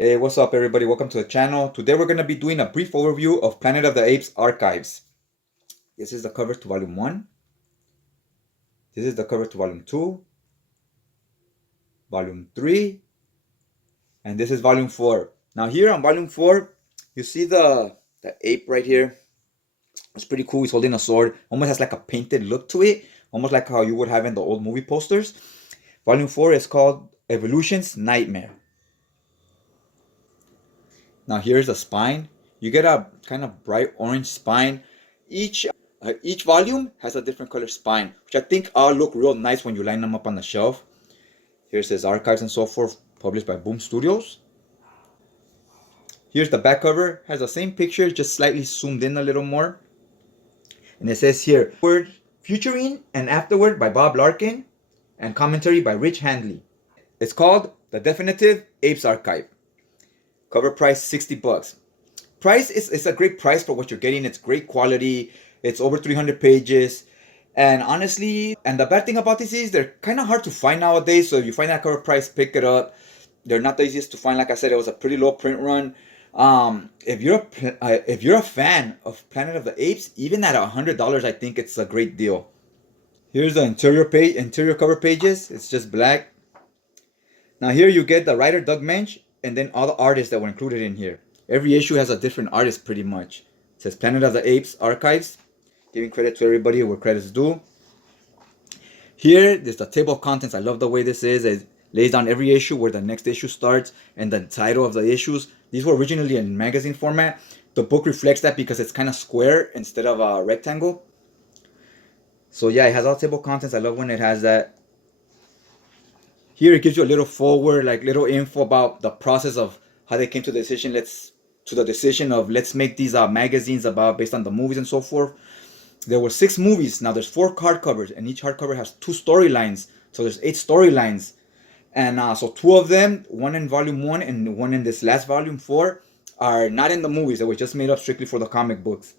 Hey, what's up, everybody? Welcome to the channel. Today we're going to be doing a brief overview of Planet of the Apes Archives. This is the cover to Volume 1. This is the cover to Volume 2, Volume 3, and this is Volume 4. Now here on Volume 4, you see the ape right here. It's pretty cool. He's holding a sword. Almost has like a painted look to it. Almost like how you would have in the old movie posters. Volume 4 is called Evolution's Nightmare. Now here's the spine. You get a kind of bright orange spine. Each volume has a different color spine, which I think all look real nice when you line them up on the shelf. Here's his archives and so forth, published by Boom Studios. Here's the back cover. Has the same picture, just slightly zoomed in a little more. And it says here, featuring and afterward by Bob Larkin and commentary by Rich Handley. It's called The Definitive Apes Archive. Cover price $60. Price is a great price for what you're getting. It's great quality. It's over 300 pages. And honestly, and the bad thing about these is they're kind of hard to find nowadays. So if you find that cover price, pick it up. They're not the easiest to find. Like I said, it was a pretty low print run. If you're a fan of Planet of the Apes, even at $100, I think it's a great deal. Here's the interior cover pages. It's just black. Now here you get the writer Doug Moench and then all the artists that were included in here. Every issue has a different artist pretty much. It says Planet of the Apes Archives, giving credit to everybody where credit's due. Here, there's the table of contents. I love the way this is. It lays down every issue where the next issue starts and the title of the issues. These were originally in magazine format. The book reflects that because it's kind of square instead of a rectangle. So yeah, it has all table of contents. I love when it has that. Here it gives you a little forward, like little info about the process of how they came to the decision. Let's make these magazines based on the movies and so forth. There were 6 movies. Now there's 4 hardcovers, and each hardcover has 2 storylines. So there's 8 storylines, and so 2 of them, one in Volume 1 and one in this last Volume 4, are not in the movies. They were just made up strictly for the comic books.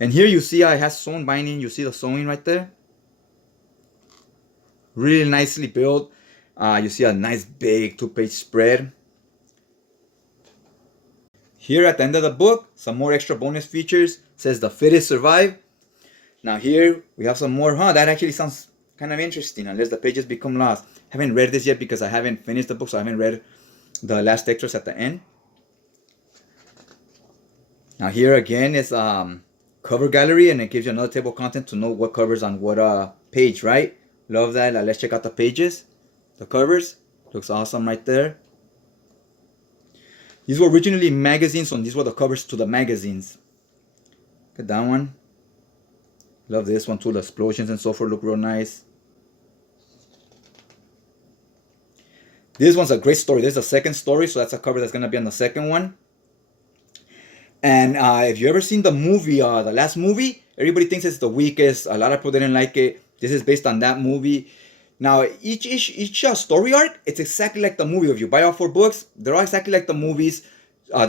And here you see it has sewn binding. You see the sewing right there. Really nicely built. You see a nice big 2-page spread. Here at the end of the book, some more extra bonus features. It says the fittest survive. Now here we have some more. That actually sounds kind of interesting, unless the pages become lost. Haven't read this yet because I haven't finished the book, so I haven't read the last extras at the end. Now here again is cover gallery, and it gives you another table of content to know what covers on what page, right? Love that. Let's check out the pages. The covers looks awesome right there. These were originally magazines, so these were the covers to the magazines. Look at that one. Love this one too. The explosions and so forth look real nice. This one's a great story. This is the second story, so that's a cover that's going to be on the second one. And if you ever seen the movie, the last movie, everybody thinks it's the weakest. A lot of people didn't like it. This is based on that movie. Now, each story arc, it's exactly like the movie. If you buy all 4 books, they're all exactly like the movies.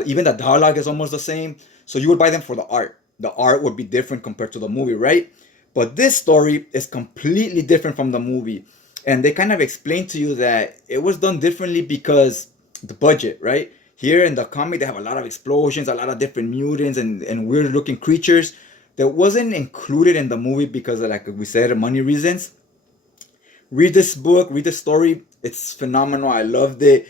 Even the dialogue is almost the same. So you would buy them for the art. The art would be different compared to the movie, right? But this story is completely different from the movie. And they kind of explain to you that it was done differently because the budget, right? Here in the comic, they have a lot of explosions, a lot of different mutants and weird looking creatures that wasn't included in the movie because of, like we said, money reasons. Read this book, read the story. It's phenomenal. I loved it.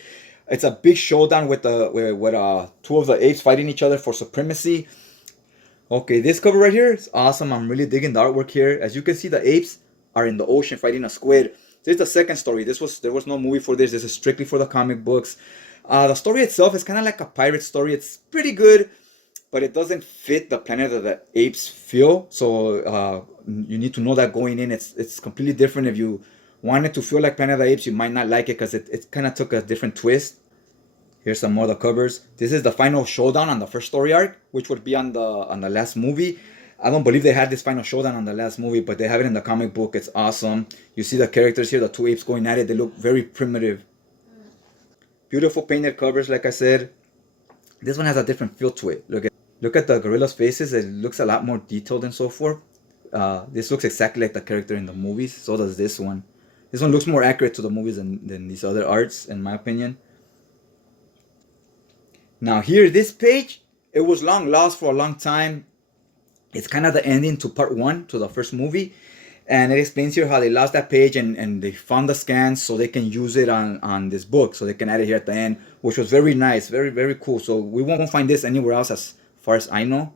It's a big showdown with 2 of the apes fighting each other for supremacy. Okay, this cover right here is awesome. I'm really digging the artwork here. As you can see, the apes are in the ocean fighting a squid. This is the second story. There was no movie for this. This is strictly for the comic books. The story itself is kind of like a pirate story. It's pretty good, but it doesn't fit the Planet of the Apes feel. So you need to know that going in. It's completely different. If you wanted to feel like Planet of the Apes, you might not like it because it kind of took a different twist. Here's some more of the covers. This is the final showdown on the first story arc, which would be on the last movie. I don't believe they had this final showdown on the last movie, but they have it in the comic book. It's awesome. You see the characters here, the 2 apes going at it. They look very primitive. Beautiful painted covers, like I said. This one has a different feel to it. Look at the gorillas' faces. It looks a lot more detailed and so forth. This looks exactly like the character in the movies. So does this one. This one looks more accurate to the movies than these other arts, in my opinion. Now here, this page, it was long lost for a long time. It's kind of the ending to part 1, to the first movie. And it explains here how they lost that page and they found the scans so they can use it on this book. So they can add it here at the end, which was very nice, very, very cool. So we won't find this anywhere else as far as I know.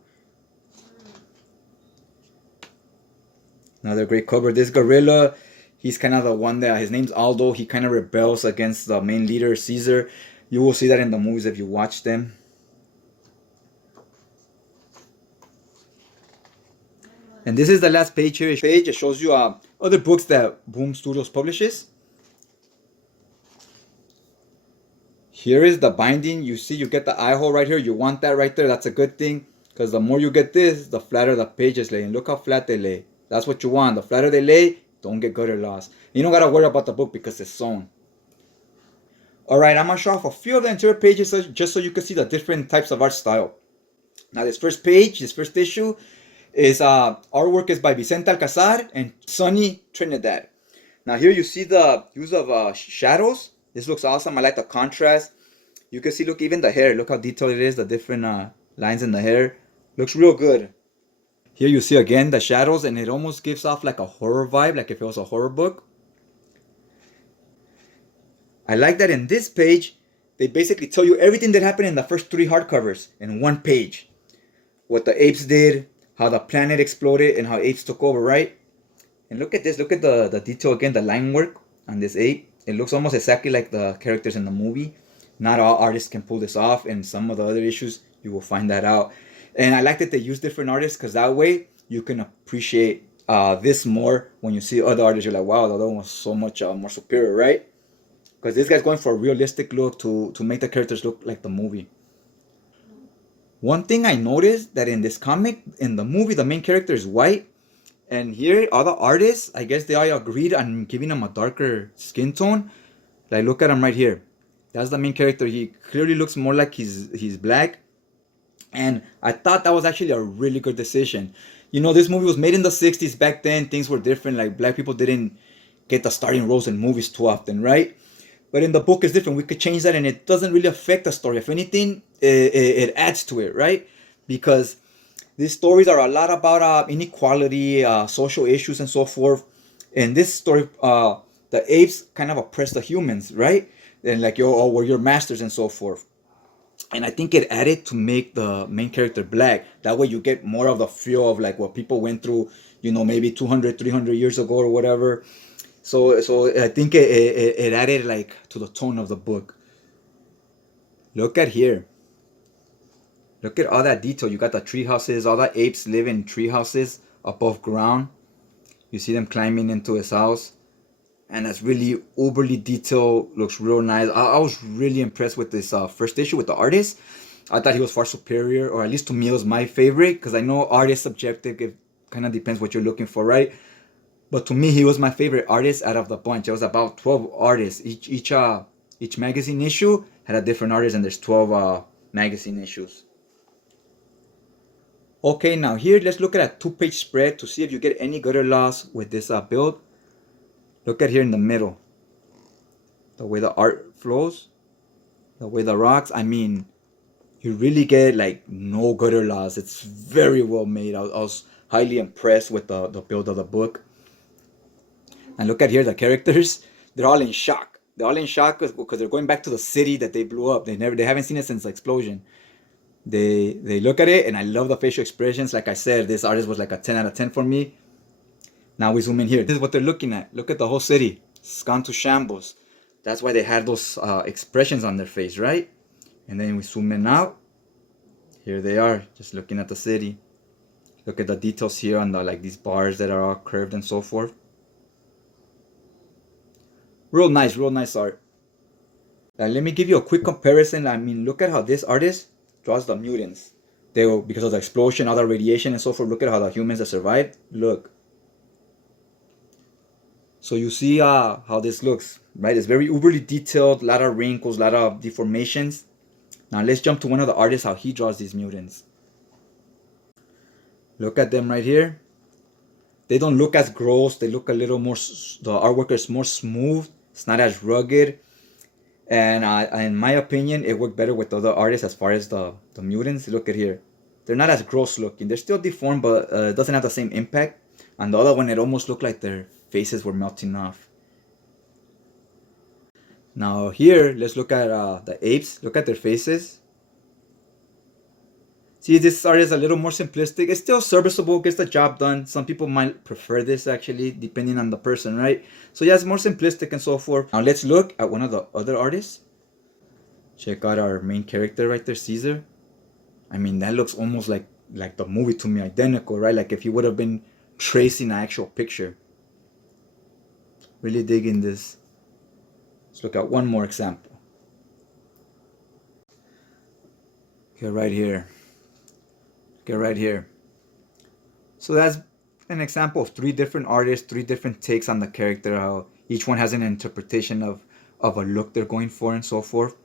Another great cover. This gorilla, he's kind of the one that, his name's Aldo. He kind of rebels against the main leader, Caesar. You will see that in the movies if you watch them. And this is the last page here. It shows you other books that Boom Studios publishes. Here is the binding. You see, you get the eye hole right here. You want that right there. That's a good thing, because the more you get this, the flatter the pages lay. And look how flat they lay. That's what you want. The flatter they lay, don't get gutter loss. You don't got to worry about the book because it's sewn. Alright, I'm going to show off a few of the interior pages just so you can see the different types of art style. Now this first page, this first issue, is artwork is by Vicente Alcazar and Sonny Trinidad. Now here you see the use of shadows. This looks awesome. I like the contrast. You can see, look, even the hair. Look how detailed it is. The different lines in the hair. Looks real good. Here you see again the shadows, and it almost gives off like a horror vibe, like if it was a horror book. I like that in this page, they basically tell you everything that happened in the first 3 hardcovers in one page. What the apes did, how the planet exploded, and how apes took over, right? And look at this. Look at the detail again, the line work on this ape. It looks almost exactly like the characters in the movie. Not all artists can pull this off, and some of the other issues, you will find that out. And I like that they use different artists, because that way you can appreciate this more when you see other artists. You're like, wow, the other one was so much more superior, right? Because this guy's going for a realistic look to make the characters look like the movie. One thing I noticed that in this comic, in the movie, the main character is white. And here, all the artists, I guess they all agreed on giving him a darker skin tone. Like, look at him right here. That's the main character. He clearly looks more like he's black. And I thought that was actually a really good decision. You know, this movie was made in the 60s. Back then, things were different. Like, black people didn't get the starting roles in movies too often, right? But in the book, it's different. We could change that, and it doesn't really affect the story. If anything, it adds to it, right? Because these stories are a lot about inequality, social issues, and so forth. In this story, the apes kind of oppress the humans, right? And like, we're your masters and so forth. And I think it added to make the main character black. That way you get more of the feel of like what people went through, you know, maybe 200, 300 years ago or whatever. So I think it added like to the tone of the book. Look at here. Look at all that detail. You got the tree houses. All the apes live in tree houses above ground. You see them climbing into his house. And that's really uberly detailed. Looks real nice. I was really impressed with this first issue with the artist. I thought he was far superior, or at least to me it was my favorite. Because I know art is subjective. It kind of depends what you're looking for, right? But to me, he was my favorite artist out of the bunch. It was about 12 artists. Each magazine issue had a different artist, and there's 12 magazine issues. Okay, now here, let's look at a 2-page spread to see if you get any gutter loss with this build. Look at here in the middle. The way the art flows. The way the rocks. I mean, you really get like no gutter loss. It's very well made. I was highly impressed with the build of the book. And look at here, the characters. They're all in shock. They're all in shock because they're going back to the city that they blew up. They haven't seen it since the explosion. They look at it, and I love the facial expressions. Like I said, this artist was like a 10 out of 10 for me. Now we zoom in here. This is what they're looking at. Look at the whole city. It's gone to shambles. That's why they had those expressions on their face, right? And then we zoom in out. Here they are, just looking at the city. Look at the details here on the like these bars that are all curved and so forth. Real nice art. Now let me give you a quick comparison. I mean, look at how this artist draws the mutants. Because of the explosion, all the radiation and so forth. Look at how the humans that survived look. So you see how this looks, right? It's very uberly detailed, a lot of wrinkles, a lot of deformations. Now let's jump to one of the artists, how he draws these mutants. Look at them right here. They don't look as gross. They look a little more, the artwork is more smooth. It's not as rugged. And in my opinion, it worked better with other artists as far as the mutants. Look at here. They're not as gross looking. They're still deformed, but it doesn't have the same impact. And the other one, it almost looked like their faces were melting off. Now here, let's look at the apes. Look at their faces. See, this art is a little more simplistic. It's still serviceable, gets the job done. Some people might prefer this actually, depending on the person, right? So yeah, it's more simplistic and so forth. Now let's look at one of the other artists. Check out our main character right there, Caesar. I mean, that looks almost like the movie to me, identical, right? Like if he would have been tracing an actual picture. Really digging this. Let's look at one more example. Okay, right here. Okay, right here. So that's an example of 3 different artists, 3 different takes on the character, how each one has an interpretation of a look they're going for and so forth.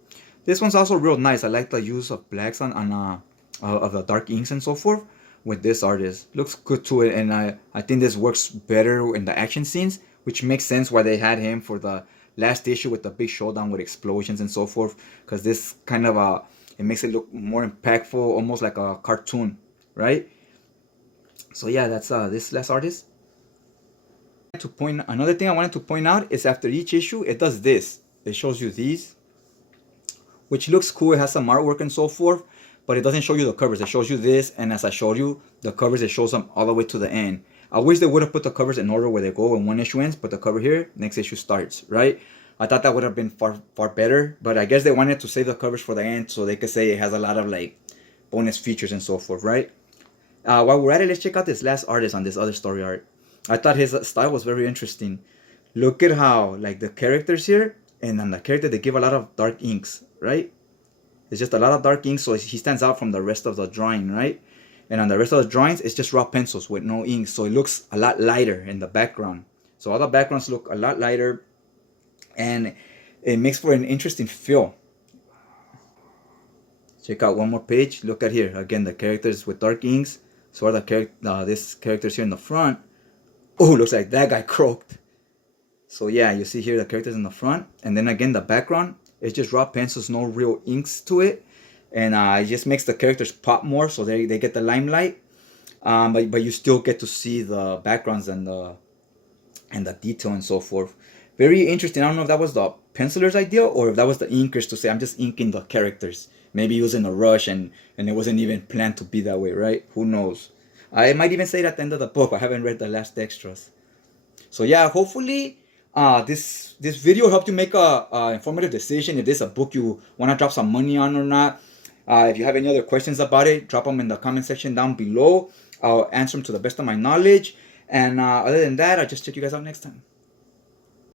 This one's also real nice. I like the use of blacks on of the dark inks and so forth with this artist. Looks good to it, and I think this works better in the action scenes, which makes sense why they had him for the last issue with the big showdown with explosions and so forth, because this kind of it makes it look more impactful, almost like a cartoon, right? So yeah, that's this last artist. Another thing I wanted to point out is after each issue it does this. It shows you these, which looks cool. It has some artwork and so forth, but it doesn't show you the covers. It shows you this, and as I showed you the covers, it shows them all the way to the end. I wish they would have put the covers in order where they go when one issue ends, put the cover here, next issue starts, right? I thought that would have been far better, but I guess they wanted to save the covers for the end so they could say it has a lot of like bonus features and so forth, right? While we're at it, let's check out this last artist on this other story art. I thought his style was very interesting. Look at how like the characters here, and on the character they give a lot of dark inks, right? It's just a lot of dark ink, so he stands out from the rest of the drawing, right? And on the rest of the drawings, it's just raw pencils with no ink, so it looks a lot lighter in the background. So all the backgrounds look a lot lighter, and it makes for an interesting feel. Check out one more page. Look at here again, the characters with dark inks. So are the this characters here in the front. Oh, looks like that guy croaked. So yeah, you see here the characters in the front, and then again the background. It's just raw pencils, no real inks to it, and it just makes the characters pop more, so they get the limelight. But you still get to see the backgrounds and the detail and so forth. Very interesting. I don't know if that was the penciler's idea or if that was the inkers to say I'm just inking the characters. Maybe he was in a rush and it wasn't even planned to be that way, right? Who knows? I might even say it at the end of the book. I haven't read the last extras. So yeah, hopefully this video helped you make a informative decision if this is a book you want to drop some money on or not. If you have any other questions about it, drop them in the comment section down below. I'll answer them to the best of my knowledge. And other than that, I'll just check you guys out next time.